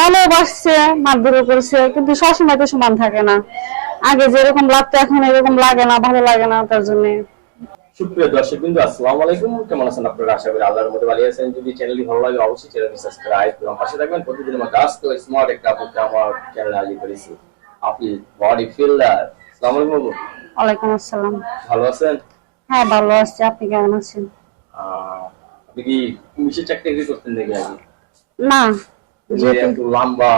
ভালোবাসছে, মারধর করছে, কিন্তু সবসময় তো সমান থাকে না। আগে যেরকম লাগতো এখন এরকম লাগে না, ভালো লাগে না, তার জন্য। সুপ্রিয় দর্শক বিন্দু, আসসালামু আলাইকুম। কেমন আছেন আপনারা? আশা করি আল্লাহর মধ্যে ভালো আছেন। যদি চ্যানেলটি ভালো লাগে অবশ্যই চ্যানেলটি সাবস্ক্রাইব এবং পাশে থাকবেন। প্রতিদিনের মতো আজকে স্মার্ট একটা আপুকে আমার চ্যানেলে হাজির করেছি। আপনি বডি ফিল্ডার। আসসালামু আলাইকুম আপু। ওয়ালাইকুম আসসালাম। ভালো আছেন? হ্যাঁ, ভালো আছি। আপনি কেমন আছেন? আপনি কি পুলিশের চাকরি করতেন নাকি আগে? না, এই যে যেহেতু এত লম্বা,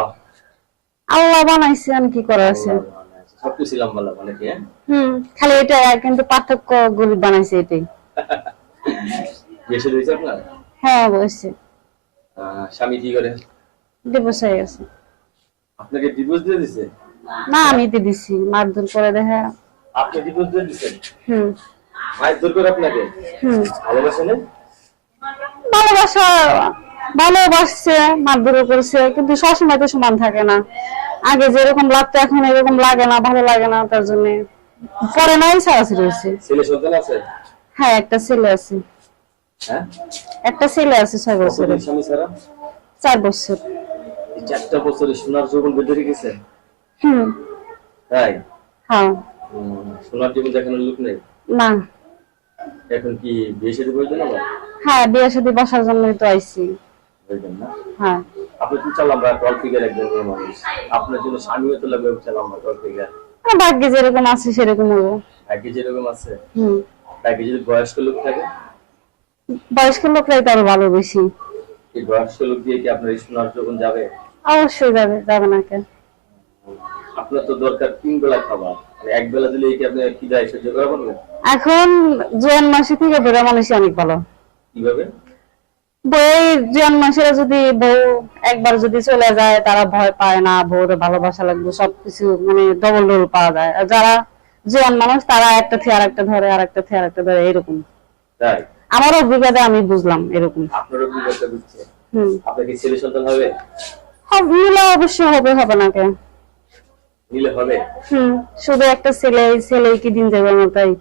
আল্লাহ বানাইছে, আমি কি করে আছে। আল্লাহ বানাইছে। সবকিছু লম্বা লম্বা নাকি? হ্যাঁ, খালি এটা কিন্তু পার্থক্য গরিব বানাইছে এটাই। বেশি হয়েছে আপনার? হ্যাঁ, অবশ্যই। স্বামী কি করে? ডিভোর্স হয়ে গেছে। আপনাকে ডিভোর্স দিয়ে দিছে? না, আমি তো দিছি, মারধর করে দেখা। আপনি ডিভোর্স দিয়ে দিছেন? হুম মায়ের দূর করে আপনাকে হুম ভালোবাসেন? ভালোবাসা, ভালোবাসছে, মারধর করছে, কিন্তু সবসময় তো সমান থাকে না। আগে যেরকম লাগতো এখন এরকম লাগে না, ভালো লাগে না, তার জন্য পরে নাই সারাসরি হয়েছে। ছেলে সন্তান আছে? হ্যাঁ, একটা ছেলে আছে। হ্যাঁ, একটা ছেলে আছে 6 বছরের। কতদিন স্বামী ছাড়া? 4 বছর। এই 4টা বছরে সোনার যৌবন বেঁধে রেখেছে? হুম তাই? হ্যাঁ। সোনার জীবন দেখানোর লোক নেই? না। এখন কি বিয়ে শাদী করবেন আবার? হ্যাঁ, বিয়ে শাদী বসার জন্যই তো আইছি। করবেন না? হ্যাঁ। আপনি তো চাল আমরা টল ফিগার একজন মেয়ে মানুষ, আপনার জন্য স্বামীও তো লাগবে চাল আমরা টল ফিগার। ভাগ্যে যেরকম আছে সেরকম হবো। ভাগ্যে যেরকম আছে। হুম ভাগ্যে যদি বয়স্ক লোক থাকে? বয়স্ক লোকরাই তো আরো ভালো বেশি। এই বয়স্ক লোক দিয়ে কি আপনার এই সোনার যৌবন যাবে? অবশ্যই যাবে, যাবে না কেন। আপনার তো দরকার 3 বেলা খাবার, মানে এক বেলা দিলে কি আপনি কি দায় সহ্য করা পারবেন? এখন জোয়ান মাসে থেকে বুড়া মানুষই অনেক ভালো। কিভাবে? বই জোয়ান মাসেরা যদি বউ একবার যদি চলে যায়, তারা ভয় পায় না, বউরে ভালোবাসা লাগবে, সবকিছু মানে ডবল ডবল পাওয়া যায়। আর যারা জোয়ান মানুষ তারা একটা থেকে আরেকটা ধরে, আরেকটা থেকে আরেকটা ধরে, এরকম। তাই? আমার অভিজ্ঞতা আমি বুঝলাম এরকম। আপনারও কি করতে বুঝছে? হুম আপনার কি ছেলে সন্তান হবে? মিলে অবশ্যই হবে, হবে না কেন। নিলে হবে? শুধু একটা ছেলে, এই ছেলে কি দিন যাবে না, তাই